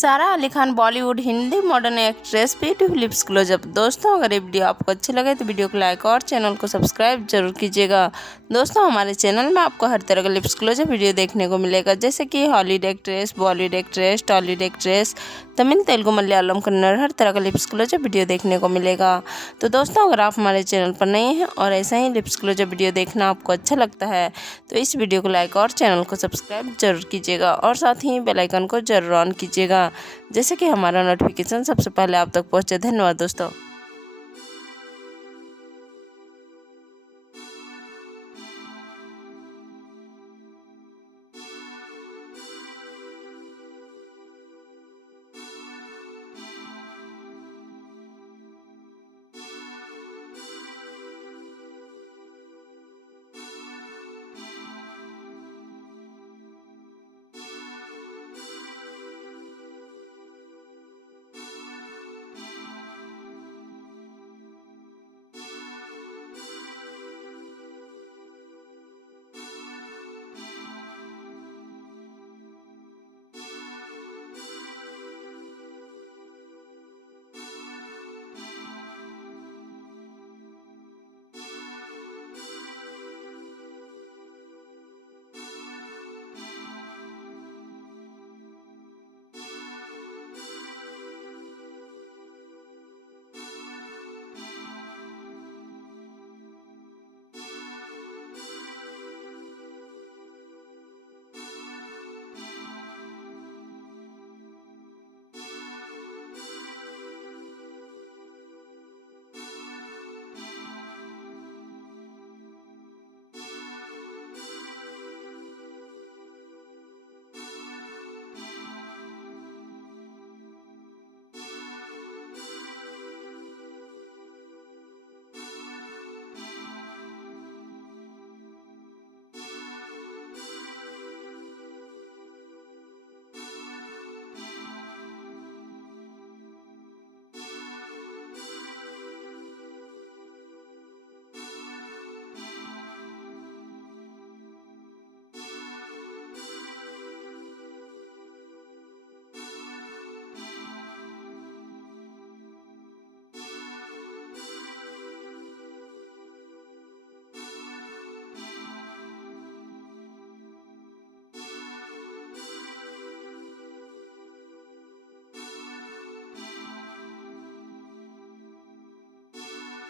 सारा Ali Khan Bollywood Hindi modern actress beautiful lips closeup. दोस्तों, अगर ये वीडियो आपको अच्छी लगे तो वीडियो को लाइक और चैनल को सब्सक्राइब जरूर कीजिएगा। दोस्तों, हमारे चैनल में आपको हर तरह का लिप्स क्लोजअप वीडियो देखने को मिलेगा, जैसे कि Hollywood actress, Bollywood actress, Tollywood actress, Tamil, Telugu, Malayalam, Kannada, हर तरह का लिप्स क्लोजअप वीडियो देखने को मिलेगा। तो दोस्तों, अगर आप हमारे चैनल पर नए हैं और ऐसा ही लिप्स क्लोजअप वीडियो देखना आपको अच्छा लगता है तो इस वीडियो को लाइक और चैनल को सब्सक्राइब जरूर कीजिएगा और साथ ही बेल आइकन को जरूर ऑन कीजिएगा, जैसे कि हमारा नोटिफिकेशन सबसे पहले आप तक पहुंचे। धन्यवाद दोस्तों।